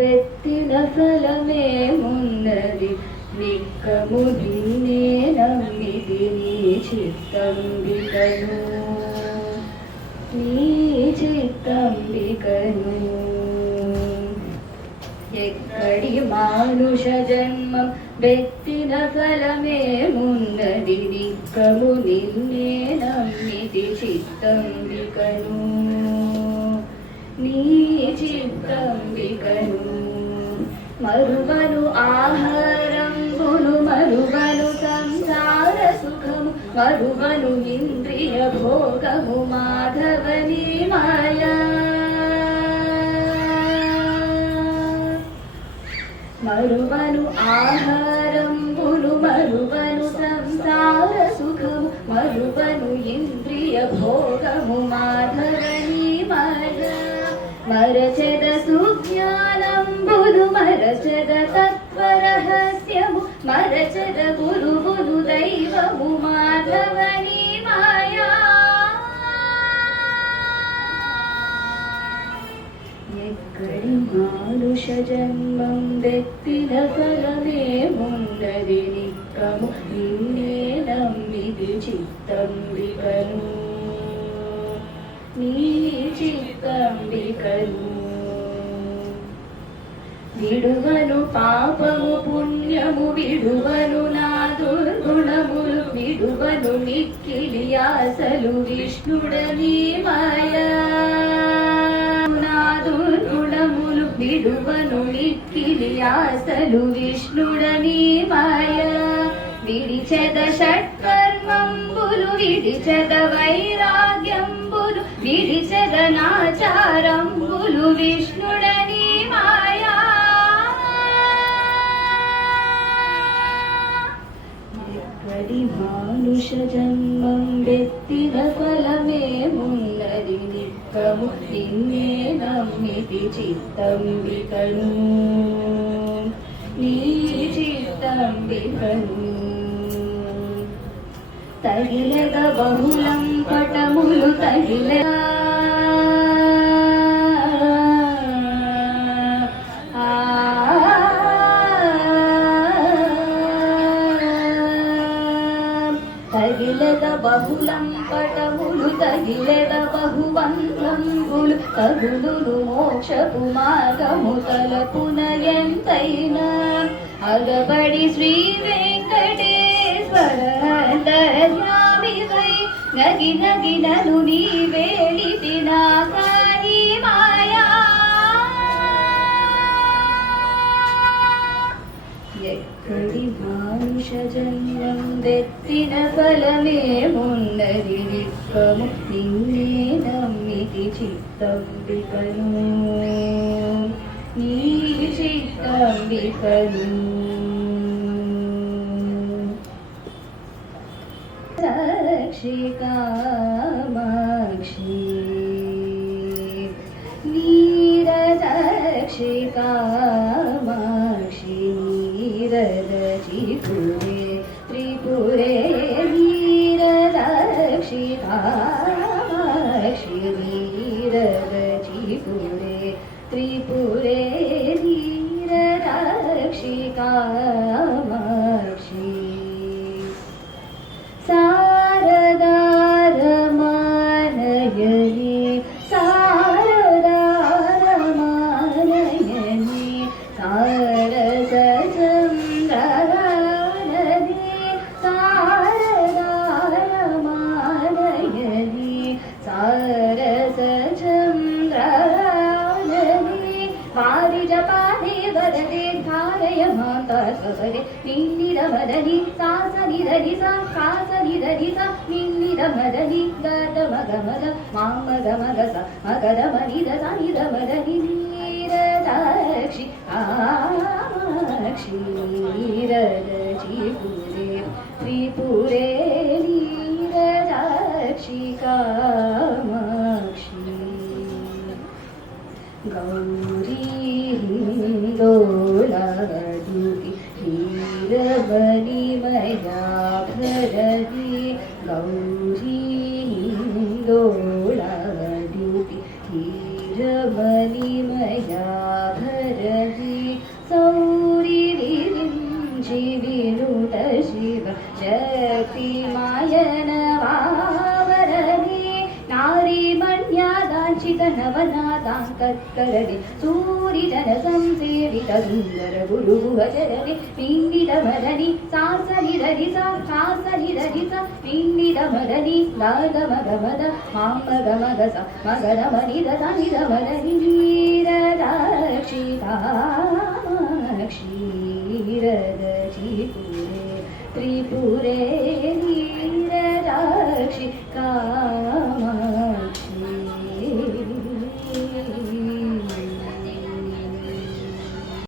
వెత్తిన ఫలమేమున్నది నిక్కము నిన్నే నమ్మిది నీ చిత్తంబికను నీ చిత్తంబికను ఎక్కడి మానుష జన్మం వెత్తిన ఫలమేమున్నది నిక్కము నిన్నే నమ్మిది చిత్తంబికను నీ చిత్తంబికను మరువను ఆహారంబును మరువను సంసార సుఖము మరువను ఇంద్రియ భోగము మాధవని మాయా మరువను ఆహారంబును మరువను సంసార సుఖము మరువను ఇంద్రియ భోగము మాధవని మాయా మరచెద సుజ్ఞానంబులు మరచెద తత్వరహస్యము మరచెద గురువులు దైవము మాధవని మాయా ఎక్కడి మానుష జన్మం వెత్తిన ఫలమేమున్నది నిక్కము నిన్నే నమ్మిది చిత్తంబికను నీ చిత్తంబికను విడువను పాపము పుణ్యము విడువను నా దుర్గుణములు విడువను మిక్కిలి ఆశలు విష్ణుడని మాయా నా దుర్గుణములు విడువను మిక్కిలి ఆశలు విష్ణుడని మాయా విడిచెద షట్కర్మంబులు విడిచెద వైరాగ్యంబులు విడిచెద నాచారంబులు విష్ణుడని మాయా ఎక్కడి మానుష జన్మం వెత్తిన ఫలమేమున్నది నిక్కము నిన్నే నమ్మిది చిత్తంబికను నీ చిత్తంబికను తగిలగ బహుళం పటములు తగిలగ తగిలగ బహుళం పటములు తగిలగ బహువంతంబులు తగులులు మోక్షపు మార్గము తలపున ఎంతైనా అగబడి శ్రీ వెంకటేశ్వరంతర్యామివై నగి నగినను నీ వేలితి నా కాని మాయా ఎక్కడి మానుష జన్మం వెత్తిన ఫలమేమున్నది నిక్కము నిన్నే నమ్మిది చిత్తంబికను నీ చిత్తంబికను రక్షికామాక్షి నీరక్షికామాక్షి నీరదచిపురే త్రిపురే నీరక్షికామాక్షి నీరదచిపురే త్రిపురే నీరక్షికామాక్షి శారదారమానయని శారదారమానయని సారసచంద్రనని శారదారమానయని సారసచంద్రనని పారిజపాదే వదతే ధారయ మాతాస్వరే నిన్నిరమదని సాసనిదని సాసనిదని సా నిన్నిరమదని గమగమద మామగమగ మగరమనిద సనిరమదని నీరదాక్షి కామాక్షి నీరదచిపురే త్రిపురే నీరదాక్షి కామాక్షి గౌరీ హిందోళాదుకి హీరవనిమయాభరది గౌరీ హిందోళాదుకి హీరవనిమయ नवनाथाङ्करवि सूरिजन संसेवित सुन्दर गुरुगुहचरवि पिण्डितमदनि सासनिधरि सासनिधरि स पिण्डितमदनि दागमगमद मामगमग स मगरमनिद सनिधमदनि नीरदाक्षिताक्षीरदचिपुरे त्रिपुरे नीरदाक्षि